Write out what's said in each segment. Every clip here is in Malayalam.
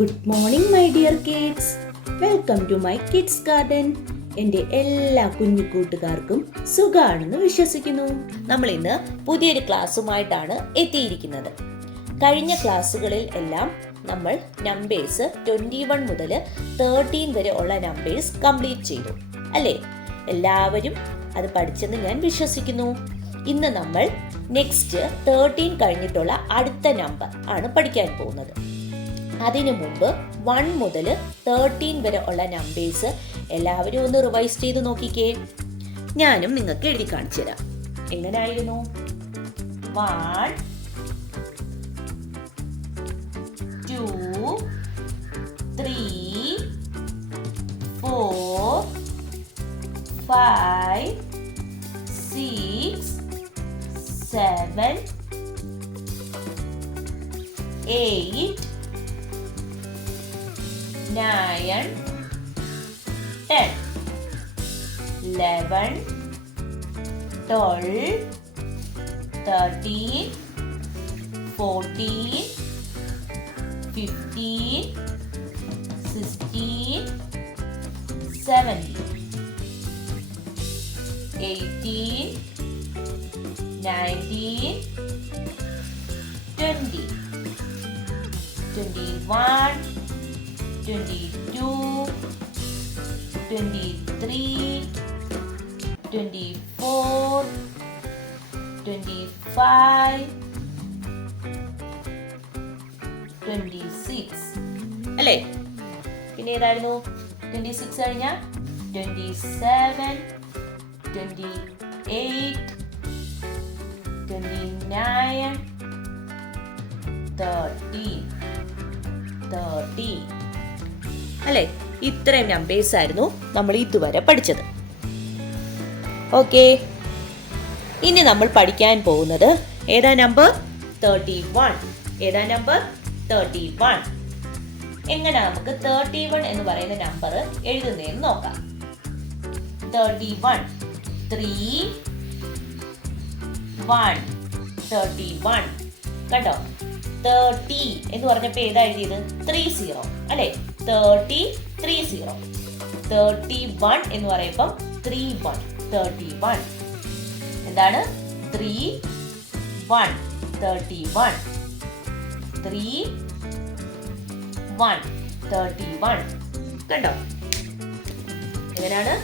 Good morning my dear kids. Welcome to my kids garden. എൻ്റെ എല്ലാ കുഞ്ഞു കൂട്ടുകാർക്കും സുഖാണെന്ന് വിശ്വസിക്കുന്നു. നമ്മൾ ഇന്ന് പുതിയൊരു ക്ലാസ്സുമായിട്ടാണ് എത്തിയിരിക്കുന്നത്. കഴിഞ്ഞ ക്ലാസ്സുകളിൽ എല്ലാം നമ്മൾ നമ്പേഴ്സ് 21 മുതൽ 13 വരെ ഉള്ള നമ്പേഴ്സ് കംപ്ലീറ്റ് ചെയ്തു അല്ലേ? എല്ലാവരും അത് പഠിച്ചെന്ന് ഞാൻ വിശ്വസിക്കുന്നു. ഇന്ന് നമ്മൾ നെക്സ്റ്റ് 13 കഴിഞ്ഞിട്ടുള്ള അടുത്ത നമ്പർ ആണ് പഠിക്കാൻ പോകുന്നത്. അതിനു മുമ്പ് 1 മുതൽ 13 വരെ ഉള്ള നമ്പേഴ്സ് എല്ലാവരും ഒന്ന് റിവൈസ് ചെയ്ത് നോക്കിക്കേ. ഞാനും നിങ്ങൾക്ക് എഴുതി കാണിച്ചു തരാം. എങ്ങനെയായിരുന്നു? 1 2 3 4 5 6 7 8 9 10 11 12 13 14 15 16 17 18 19 20 21 22 23 24 25 26 അല്ലേ? പിന്നെ ഏതായിരുന്നു? 26 കഴിഞ്ഞാൽ 27 28 29 30 അല്ലേ? ഇത്രയും നമ്പേഴ്സ് ആയിരുന്നു നമ്മൾ ഇതുവരെ പഠിച്ചത്. ഓക്കെ, ഇനി നമ്മൾ പഠിക്കാൻ പോകുന്നത് ഏതാ നമ്പർ? 31. ഏതാ നമ്പർ? 31. എങ്ങനെ നമുക്ക് 31 എന്ന് പറയുന്ന നമ്പർ എഴുതുന്നതെന്ന് നോക്കാം. 31 3 1 31 കണ്ടോ? 30 എന്ന് പറഞ്ഞപ്പോൾ ഏതാ എഴുതിയത്? 30 അല്ലേ? 30 30. 31 എന്ന് പറയുമ്പോൾ 31 31 എന്താണ്? 31 31 31 31 കണ്ടോ? എങ്ങനെയാണ്?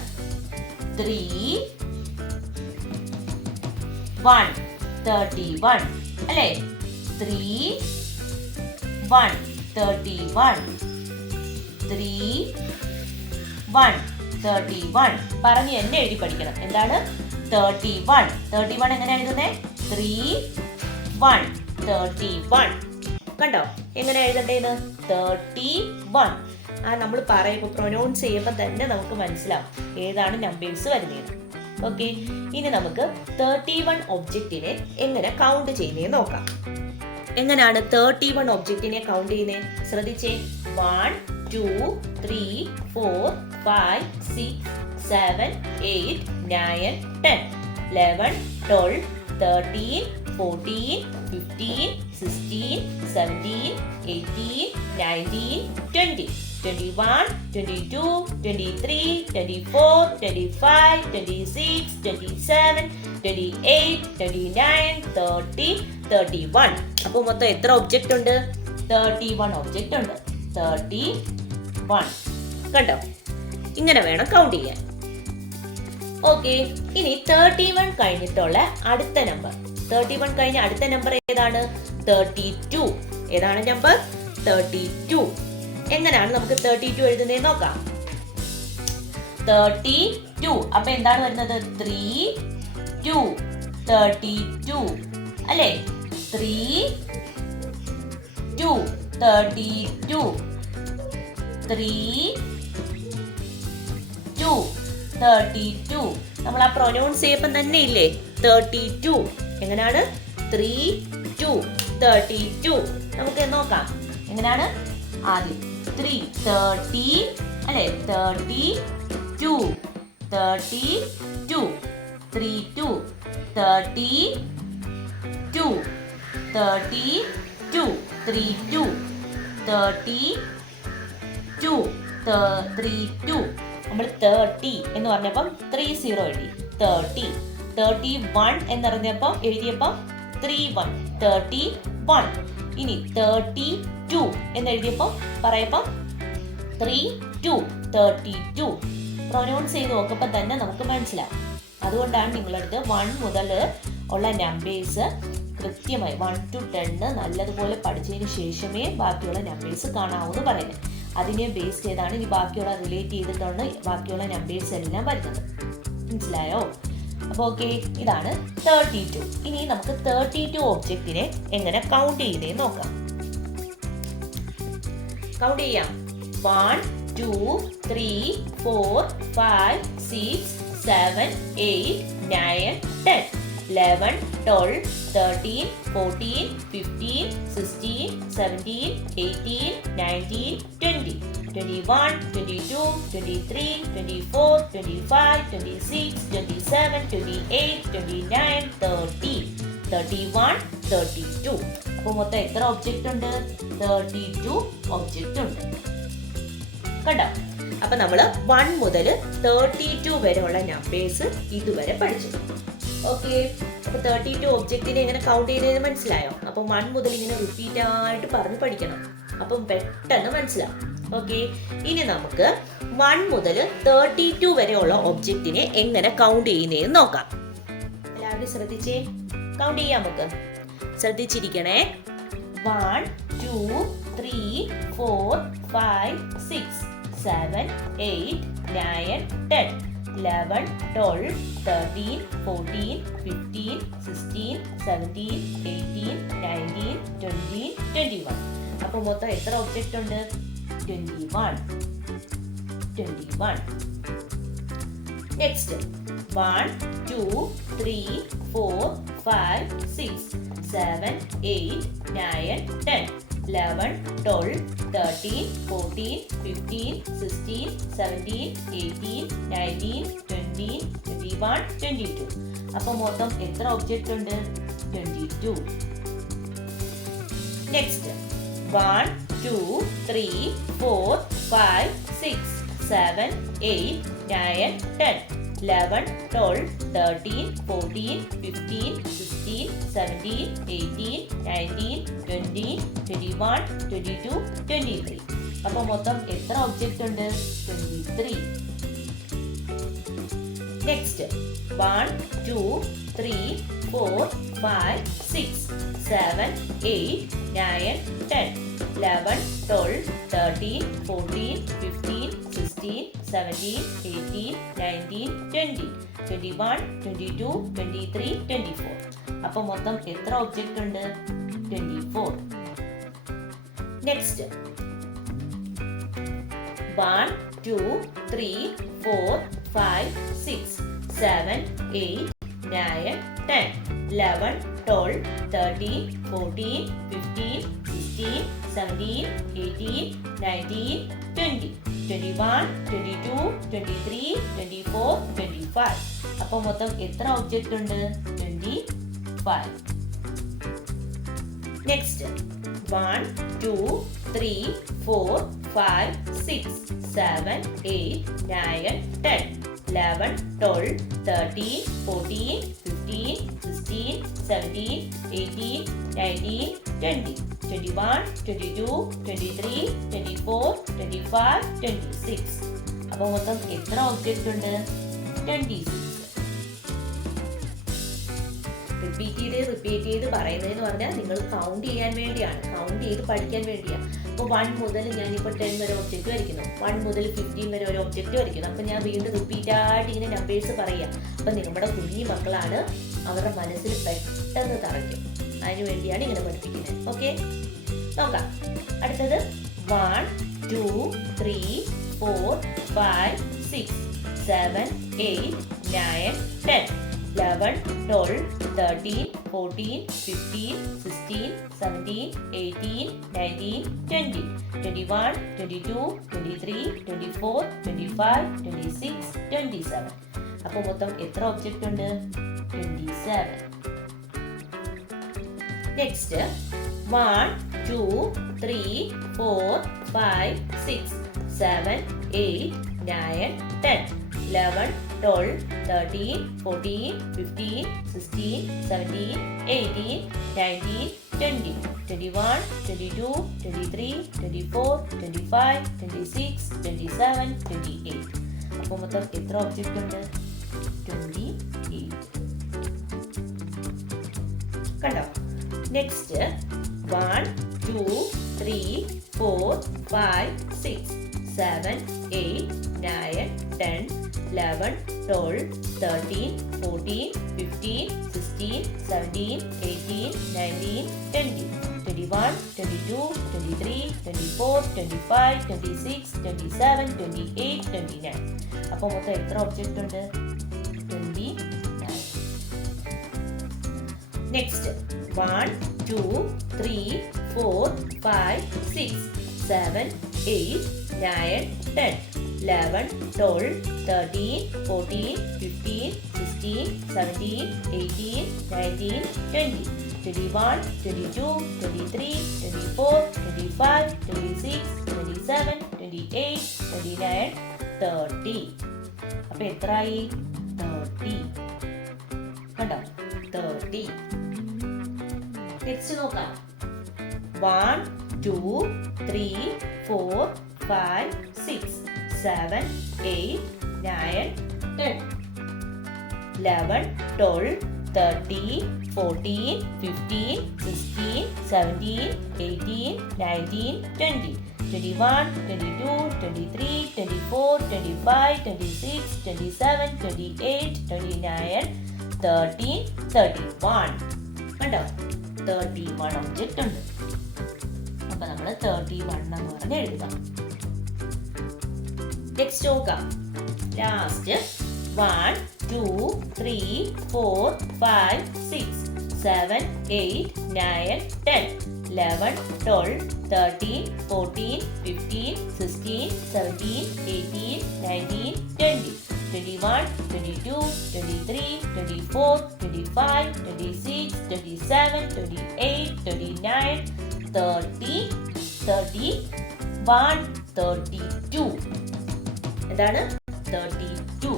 31 31 അല്ലേ? 31 31 31 31 പറഞ്ഞ് എന്നെ എഴുതി പഠിക്കണം. എന്താണ്? 31 31 എങ്ങനെ എഴുതുന്നേ? 31 31 കണ്ടോ? എങ്ങനെ എഴുതണ്ടേന്ന്? 31 നമ്മൾ പറയുമ്പോൾ പ്രൊനൗൺസ് ചെയ്യുമ്പോൾ തന്നെ നമുക്ക് മനസ്സിലാവും ഏതാണ് നമ്പേഴ്സ് വരുന്നത്. ഓക്കെ, ഇനി നമുക്ക് 31 ഒബ്ജക്റ്റിനെ എങ്ങനെ കൗണ്ട് ചെയ്യുന്നതെന്ന് നോക്കാം. എങ്ങനെയാണ് 31 ഒബ്ജക്റ്റിനെ കൗണ്ട് ചെയ്യുന്നത്? ശ്രദ്ധിച്ചേ. 1 2 3 4 5 6 7 8 9 10 11 12 13 14 15 16 17 18 19 20 21 22 23 24 25 26 27 28 29 30 31. അപ്പോൾ മൊത്തം എത്ര ഒബ്ജക്റ്റ് ഉണ്ട്? 31 ഒബ്ജക്റ്റ് ഉണ്ട്. 31 കണ്ടോ? ഇങ്ങനെ വേണം കൗണ്ട് ചെയ്യാൻ. ഓക്കെ, ഇനി 31 കഴിഞ്ഞിട്ടുള്ള അടുത്ത നമ്പർ. 31 കഴിഞ്ഞ അടുത്ത നമ്പർ ഏതാണ്? 32. ഏതാണ് നമ്പർ? 32. എങ്ങനെയാണ് നമുക്ക് 32 എഴുതുന്നത് നോക്കാം. 32 അപ്പൊ എന്താണ് വരുന്നത്? 3 2 32 അല്ലേ? 3 2 32 3 2 32. നമ്മൾ ആ പ്രൊനൗൺസ് ചെയ്യുമ്പോൾ തന്നെ ഇല്ലേ 32. എങ്ങനെയാണ്? 3 2 32. നമുക്ക് നോക്കാം എങ്ങനെയാണ്. ആദ്യം 3 30 അല്ലേ? 32 32 3 2 32 32 3 2 32 2 32. നമ്മൾ 30 എന്ന് പറഞ്ഞപ്പം 30 എഴുതി. 30 31 എന്നറിഞ്ഞപ്പം എഴുതിയപ്പം 31 31. ഇനി 32 എന്ന് എഴുതിയപ്പം പറയപ്പം 32 32. പ്രൊനൗൺസ് ചെയ്ത് നോക്കുമ്പോൾ തന്നെ നമുക്ക് മനസ്സിലാവും. അതുകൊണ്ടാണ് നിങ്ങളടുത്ത് 1 മുതൽ ഉള്ള നമ്പേഴ്സ് കൃത്യമായി 1 to 10 നല്ലതുപോലെ പഠിച്ചതിന് ശേഷമേ ബാക്കിയുള്ള നമ്പേഴ്സ് കാണാവൂ എന്ന് പറയുന്നത്. അതിനെ ബേസ് ചെയ്താണ് ഇനി ബാക്കിയുള്ള റിലേറ്റ് ചെയ്തിട്ടാണ് ബാക്കിയുള്ള നമ്പേഴ്സ് എല്ലാം വരുന്നത്. മനസ്സിലായോ? അപ്പോൾ ഓക്കെ, ഇതാണ് 32. ഇനി നമുക്ക് 32 ഒബ്ജക്റ്റിനെ എങ്ങനെ കൗണ്ട് ചെയ്യുന്നതെന്ന് നോക്കാം. കൗണ്ട് ചെയ്യാം. 1 2 3 4 5 6 7 8 9 10 11 12 13 14 15 16 17 18 19 20 21 22 23 24 25 26 27 28 29 30 31 32. അപ്പോൾ മൊത്തം എത്ര ഒബ്ജക്റ്റ് ഉണ്ട്? 32 ഒബ്ജക്റ്റ് ഉണ്ട്. കണ്ടോ? അപ്പൊ നമ്മൾ 1 മുതൽ 32 വരെയുള്ള നമ്പേഴ്സ് ഇതുവരെ പഠിച്ചു. ഓക്കെ, അപ്പൊ 32 ഒബ്ജക്റ്റിനെ എങ്ങനെ കൗണ്ട് ചെയ്യുന്നതെന്ന് മനസ്സിലായോ? അപ്പം 1 മുതൽ ഇങ്ങനെ റിപ്പീറ്റ് ആയിട്ട് പറഞ്ഞ് പഠിക്കണം. അപ്പം പെട്ടെന്ന് മനസ്സിലാവും. ഓക്കെ, ഇനി നമുക്ക് 1 മുതൽ 32 വരെയുള്ള ഒബ്ജക്റ്റിനെ എങ്ങനെ കൗണ്ട് ചെയ്യുന്നതെന്ന് നോക്കാം. എല്ലാവരും ശ്രദ്ധിച്ചേ, കൗണ്ട് ചെയ്യാം. നമുക്ക് ശ്രദ്ധിച്ചിരിക്കണേ. 1 2 3 4 5 6 7 8 9 10 11 12 13 14 15 16 17 18 19 20 21. അപ്പോൾ മൊത്തം എത്ര ഒബ്ജക്റ്റ് ഉണ്ട്? 21. നെക്സ്റ്റ് 1 2 3 4 5 6 7 8 9 10 11 12 13 14 15 16 17 18 19 20 21 22. അപ്പോൾ മൊത്തം എത്ര ഒബ്ജക്റ്റ് ഉണ്ട്? 22. നെക്സ്റ്റ് 1 2 3 4 5 6 7 8 9 10 11 12 13 14 15 16 17 18 19 20 21 22 23. അപ്പോൾ മൊത്തം എത്ര ഒബ്ജക്റ്റ് ഉണ്ട്? 23. നെക്സ്റ്റ് 1 2 3 4 5 6 7 8 9 10 11 12 13 14 15 16 17 18 19 20 21 22 23 24. അപ്പോൾ മൊത്തം എത്ര ഒബ്ജക്റ്റ് ഉണ്ട്? 24. നെക്സ്റ്റ് 1 2 3 4 5 6 7 8 9 10 11 12 13 14 15 16 17 18 19 20 21 22 23 24 25. അപ്പോൾ മൊത്തം എത്ര ഒബ്ജക്റ്റ് ഉണ്ട്? 25. നെക്സ്റ്റ് 1 2 3 4 5 6 7 8 9 10 11 12 13 14 15 16 17 18 19 20 21 22 23 24 25 26. അപ്പോൾ മൊത്തം എത്ര ഒബ്ജക്റ്റ് ഉണ്ട്? 26. റിപ്പീറ്റ് ചെയ്ത് പറയുന്നതെന്ന് പറഞ്ഞാൽ നിങ്ങൾ കൗണ്ട് ചെയ്യാൻ വേണ്ടിയാണ്, കൗണ്ട് ചെയ്ത് പഠിക്കാൻ വേണ്ടിയാണ്. അപ്പോൾ 1 മുതൽ ഞാനിപ്പോൾ 10 വരെ ഒബ്ജക്റ്റ് വരയ്ക്കുന്നു, 1 മുതൽ 15 വരെ ഒരു ഒബ്ജക്റ്റ് വരയ്ക്കുന്നു. അപ്പോൾ ഞാൻ വീണ്ടും റിപ്പീറ്റ് ആയിട്ട് ഇങ്ങനെ നമ്പേഴ്സ് പറയാം. അപ്പോൾ നിങ്ങളുടെ കുഞ്ഞി മക്കളാണ്, അവരുടെ മനസ്സിൽ പെട്ടെന്ന് തറയ്ക്കും. അതിനു വേണ്ടിയാണ് ഇങ്ങനെ പഠിപ്പിക്കുന്നത്. ഓക്കെ, നോക്കാം. അടുത്തത് 1 2 3 4 5 6 7 8 9 10 11 12 13 14 15 16 17 18 19 20 21 22 23 24 25 26 27. അപ്പോൾ മൊത്തം എത്ര ഒബ്ജക്റ്റ് ഉണ്ട്? 27. നെക്സ്റ്റ് 1 2 3 4 5 6 7, 8, 9, 10, 11, 12, 13, 14, 15, 16, 17, 18, 19, 20, 21, 22, 23, 24, 25, 26, 27, 28. അപ്പോൾ മൊത്തം എത്ര ഒബ്ജക്റ്റ് ഉണ്ട്? 28. കണ്ടോ? നെക്സ്റ്റ് 1, 2, 3, 4, 5, 6, 7, 8, 9, 10, 11, 12, 13, 14, 15, 16, 17, 18, 19, 20, 21, 22, 23, 24, 25, 26, 27, 28, 29. അപ്പോൾ മൊത്തം എത്ര ഒബ്ജക്റ്റ് ഉണ്ട്? 29. നെക്സ്റ്റ് 1, 2, 3, 4, 5, 6, 7, 8, 9, 10, 11, 12, 13, 14, 15, 16, 17, 18, 19, 20, 21, 22, 23, 24, 25, 26, 27, 28, 29, 30. അപ്പോൾ എത്രയായി? 30. കണ്ടോ? 30. നെക്സ്റ്റ് നോക്കാം. 1, 2, 3, 4, 5, 6, 7, 8, 9, 10, 11, 12, 13, 14, 15, 16, 17, 18, 19, 20, 21, 22, 23, 24, 25, 26, 27, 28, 29, 30, 31. കണ്ടോ? 31 ഒബ്ജക്റ്റ് ഉണ്ട്. അപ്പൊ നമ്മൾ 31 എന്ന് പറഞ്ഞ് എഴുതാം. നെക്സ്റ്റ് നോക്കാം. ലാസ്റ്റ് 1, 2, 3, 4, 5, 6, 7, 8, 9, 10, 11, 12, 13, 14, 15, 16, 17, 18, 19, 20, 21, 22, 23, 24, 25, 26, 27, 28, 29, 30, 31, 32. എന്താണ്? 32.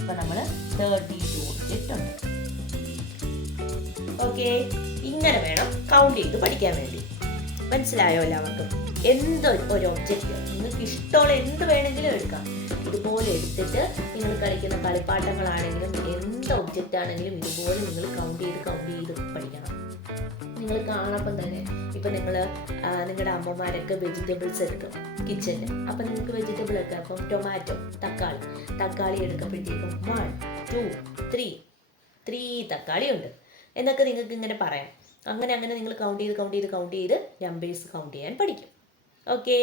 അപ്പൊ നമ്മൾ 32 ഒബ്ജക്റ്റ് ഉണ്ട്. ഓക്കെ, ഇങ്ങനെ വേണം കൗണ്ട് ചെയ്ത് പഠിക്കാൻ വേണ്ടി. മനസ്സിലായോ എല്ലാവർക്കും? എന്ത് ഒരു ഒബ്ജക്റ്റ് നിങ്ങൾക്ക് ഇഷ്ടമുള്ള എന്ത് വേണമെങ്കിലും എടുക്കാം. ഇതുപോലെ എടുത്തിട്ട് നിങ്ങൾ കളിക്കുന്ന കളിപ്പാട്ടങ്ങളാണെങ്കിലും എന്ത് ഒബ്ജക്റ്റ് ആണെങ്കിലും ഇതുപോലെ നിങ്ങൾ കൗണ്ട് ചെയ്ത് പഠിക്കണം. നിങ്ങൾ കാണുമ്പോൾ തന്നെ ഇപ്പം നിങ്ങളുടെ അമ്മമാരൊക്കെ വെജിറ്റബിൾസ് എടുക്കും കിച്ചണിൽ. അപ്പം നിങ്ങൾക്ക് വെജിറ്റബിൾ ഒക്കെ അപ്പം ടൊമാറ്റോ, തക്കാളി എടുക്കുമ്പോഴത്തേക്കും 1, 2, 3 തക്കാളി ഉണ്ട് എന്നൊക്കെ നിങ്ങൾക്ക് ഇങ്ങനെ പറയാം. അങ്ങനെ നിങ്ങൾ കൗണ്ട് ചെയ്ത് നമ്പേഴ്സ് കൗണ്ട് ചെയ്യാൻ പഠിക്കും. ഓക്കെ,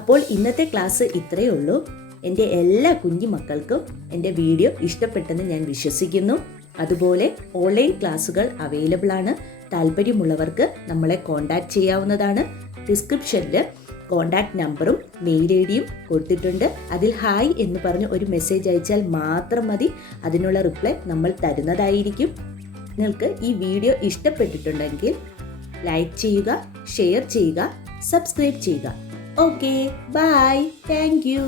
അപ്പോൾ ഇന്നത്തെ ക്ലാസ് ഇത്രയേ ഉള്ളൂ. എൻ്റെ എല്ലാ കുഞ്ഞു മക്കൾക്കും എൻ്റെ വീഡിയോ ഇഷ്ടപ്പെട്ടെന്ന് ഞാൻ വിശ്വസിക്കുന്നു. അതുപോലെ ഓൺലൈൻ ക്ലാസ്സുകൾ അവൈലബിൾ ആണ്. താല്പര്യമുള്ളവർക്ക് നമ്മളെ കോൺടാക്റ്റ് ചെയ്യാവുന്നതാണ്. ഡിസ്ക്രിപ്ഷനിൽ കോൺടാക്റ്റ് നമ്പറും മെയിൽ ഐ ഡിയും കൊടുത്തിട്ടുണ്ട്. അതിൽ ഹായ് എന്ന് പറഞ്ഞ് ഒരു മെസ്സേജ് അയച്ചാൽ മാത്രം മതി. അതിനുള്ള റിപ്ലൈ നമ്മൾ തരുന്നതായിരിക്കും. നിങ്ങൾക്ക് ഈ വീഡിയോ ഇഷ്ടപ്പെട്ടിട്ടുണ്ടെങ്കിൽ ലൈക്ക് ചെയ്യുക, ഷെയർ ചെയ്യുക, സബ്സ്ക്രൈബ് ചെയ്യുക. Okay, bye, thank U.